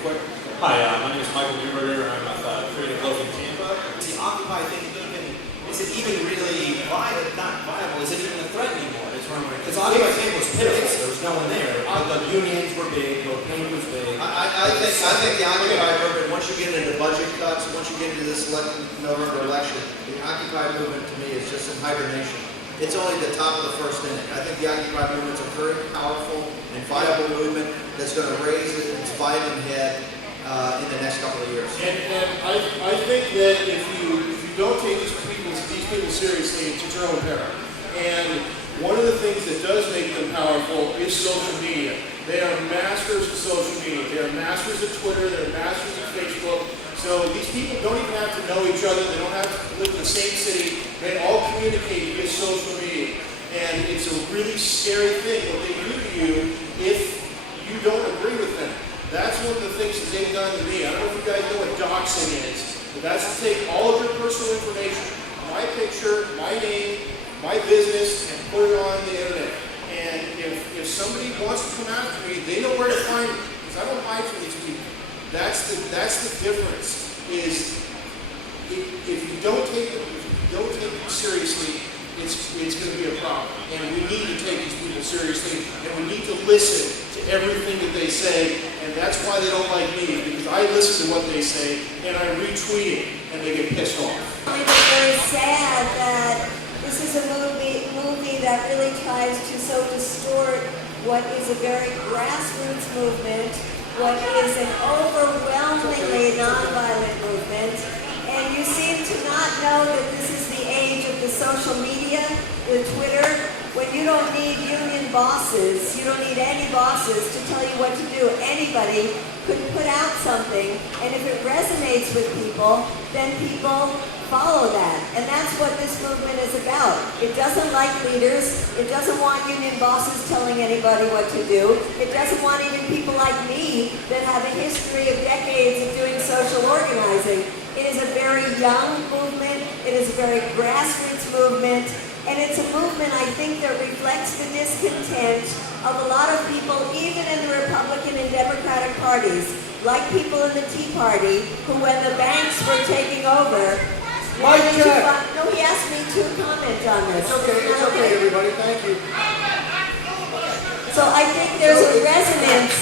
Hi, my name is Michael Newberger. I'm with Creative Loaf in Tampa. The Occupy thing, is it even really viable? Not viable. Is it even a threat anymore? Because Occupy thing was pitiful. There was no one there. The unions were big. The pain was big. I think the Occupy movement, once you get into budget cuts, once you get into this November election, the Occupy movement to me is just in hibernation. It's only the top of the first inning. I think the Occupy movement's a very powerful and viable movement that's going to raise its vitamin head in the next couple of years. And I think that if you don't take these people seriously, it's your own peril. And one of the things that does make them powerful is social media. They are masters of social media. They are masters of Twitter. They're masters of Facebook. So these people don't even have to know each other. They don't have to live in the same city. They all communicate via social media. And it's a really scary thing what they do to you if you don't agree with them. That's one of the things that they've done to me. I don't know if you guys know what doxing is, but that's to take all of your personal information, my picture, my name, my business, and put it on the internet. And if somebody wants to come after me, they know where to find me, because I don't hide from these people. That's the difference, is if you don't take them seriously, it's going to be a problem. And we need to take these people seriously, and we need to listen to everything that they say, and that's why they don't like me, because I listen to what they say, and I retweet it, and they get pissed off. It's very sad that this is a movie that really tries to so distort what is a very grassroots movement, what is an overwhelmingly nonviolent movement, and you seem to not know that this is the age of the social media, the Twitter, when you don't need union bosses, you don't need any bosses to tell you what to do. Anybody could put out something, and if it resonates with people, then people follow that. And that's what this movement is about. It doesn't like leaders. It doesn't want union bosses telling anybody what to do. It doesn't want even people like me that have a history of decades of doing social organizing. It is a very young movement. It is a very grassroots movement. And it's a movement, I think, that reflects the discontent of a lot of people, even in the Republican and Democratic parties, like people in the Tea Party, who when the banks were taking over, no, he asked me to comment on this. It's okay, everybody. Thank you. So I think there's a resonance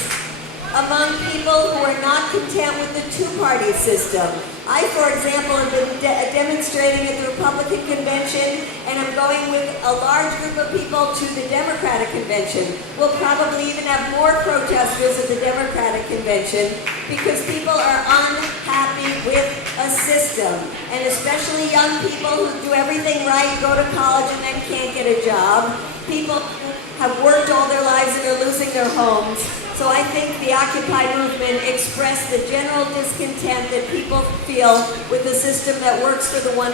among people who are not content with the two-party system. I, for example, have been demonstrating at the Republican convention, and I'm going with a large group of people to the Democratic convention. We'll probably even have more protesters at the Democratic convention because people are unhappy with a system, and especially young people who do everything right, go to college and then can't get a job, people who have worked all their lives and are losing their homes. So I think the Occupy movement expressed the general discontent that people feel with a system that works for the 1%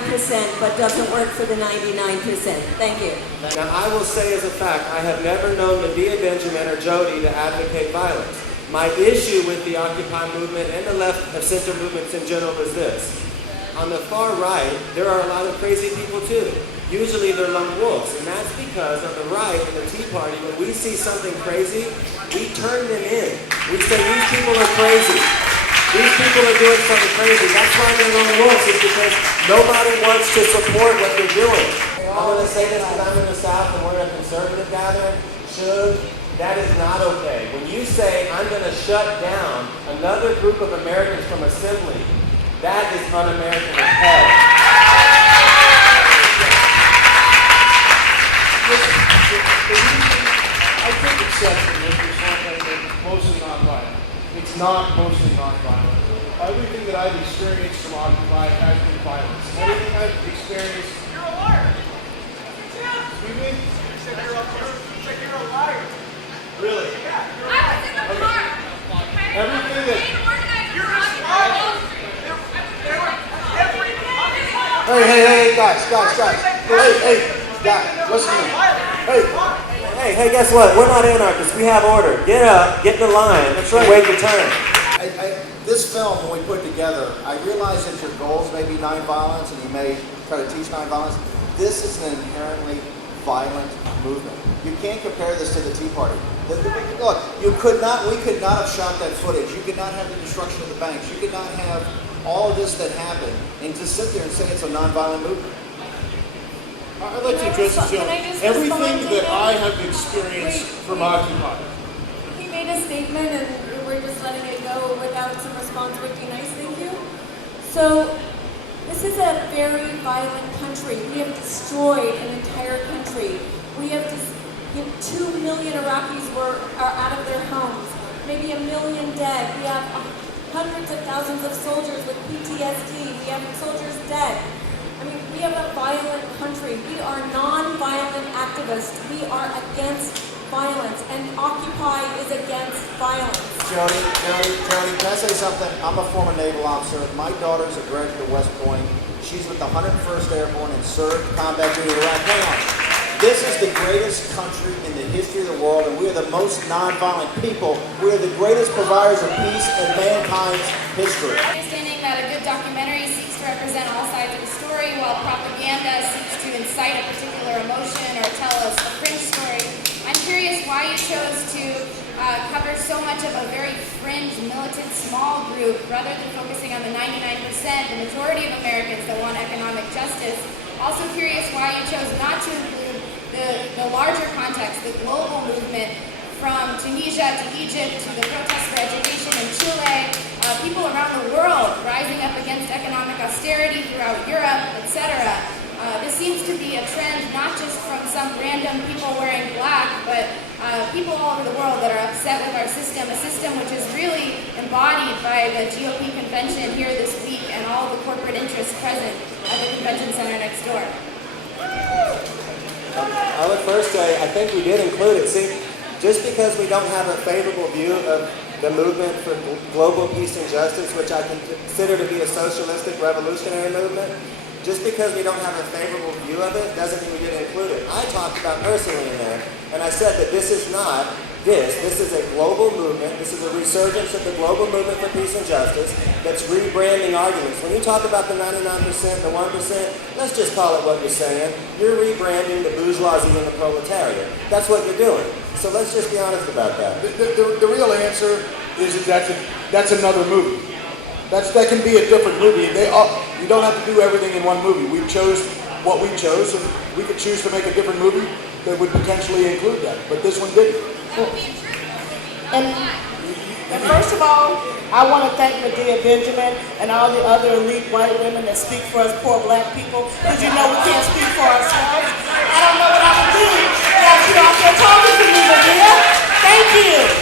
but doesn't work for the 99%. Thank you. Now I will say as a fact, I have never known Medea Benjamin or Jody to advocate violence. My issue with the Occupy movement and the left of center movements in general is this. On the far right, there are a lot of crazy people too. Usually they're lone wolves, and that's because on the right, in the Tea Party, when we see something crazy, we turn them in. We say, these people are crazy. These people are doing something crazy. That's why they're lone wolves, is because nobody wants to support what they're doing. I'm going to say this because I'm in the South and we're in a conservative gathering. That is not okay. When you say, I'm going to shut down another group of Americans from assembly, that is un-American as hell. I take exception with this one thing that mostly nonviolent. It's not mostly nonviolent. Everything that I've experienced from Occupy has been violence. Everything I've experienced. You're a liar. Excuse me? You said you're a liar. Really? Yeah. You're a liar. Okay. Everything that. You're a liar. Hey, guys. Guys, listen to me. Hey, guess what? We're not anarchists. We have order. Get up, get in the line, That's right. and wait your turn. This film, when we put together, I realize that your goals may be nonviolence and you may try to teach nonviolence. This is an inherently violent movement. You can't compare this to the Tea Party. Look, we could not have shot that footage. You could not have the destruction of the banks. You could not have all of this that happened and just sit there and say it's a nonviolent movement. I'd like to address this, everything that I have experienced from Occupy. He made a statement and we're just letting it go without some response would be nice, thank you. So, this is a very violent country. We have destroyed an entire country. We have 2 million Iraqis are out of their homes, maybe 1 million dead. We have hundreds of thousands of soldiers with PTSD. We have soldiers dead. I mean, we have a violent country. We are non-violent activists. We are against violence, and Occupy is against violence. Jody, can I say something? I'm a former naval officer. My daughter's a graduate of West Point. She's with the 101st Airborne and served combat duty in Iraq. Hang on. This is the greatest country in the history of the world, and we are the most nonviolent people. We are the greatest providers of peace in mankind's history. Understanding that a good documentary seeks to represent all sides of the story, while propaganda seeks to incite a particular emotion or tell us a fringe story. I'm curious why you chose to cover so much of a very fringe, militant, small group, rather than focusing on the 99%, the majority of Americans that want economic justice. Also curious why you chose not to include the larger context, the global movement from Tunisia to Egypt to the protests for education in Chile, people around the world rising up against economic austerity throughout Europe, etc. This seems to be a trend not just from some random people wearing black, but people all over the world that are upset with our system, a system which is really embodied by the GOP convention here this week and all the corporate interests present at the convention center next door. I would first say, I think we did include it. See, just because we don't have a favorable view of the movement for global peace and justice, which I consider to be a socialistic revolutionary movement, just because we don't have a favorable view of it doesn't mean we didn't include it. I talked about personally in there, and I said that this is not this is a global movement. This is a resurgence of the global movement for peace and justice that's rebranding arguments. When you talk about the 99%, the 1%, let's just call it what you're saying. You're rebranding the bourgeoisie and the proletariat. That's what you're doing. So let's just be honest about that. The real answer is that's another movie. That can be a different movie. You don't have to do everything in one movie. We chose what we chose, and we could choose to make a different movie that would potentially include that. But this one didn't. And first of all, I want to thank Medea Benjamin and all the other elite white women that speak for us poor black people, because you know we can't speak for ourselves. I don't know what I'm going to do. Got you out there talking to me, Medea. Thank you.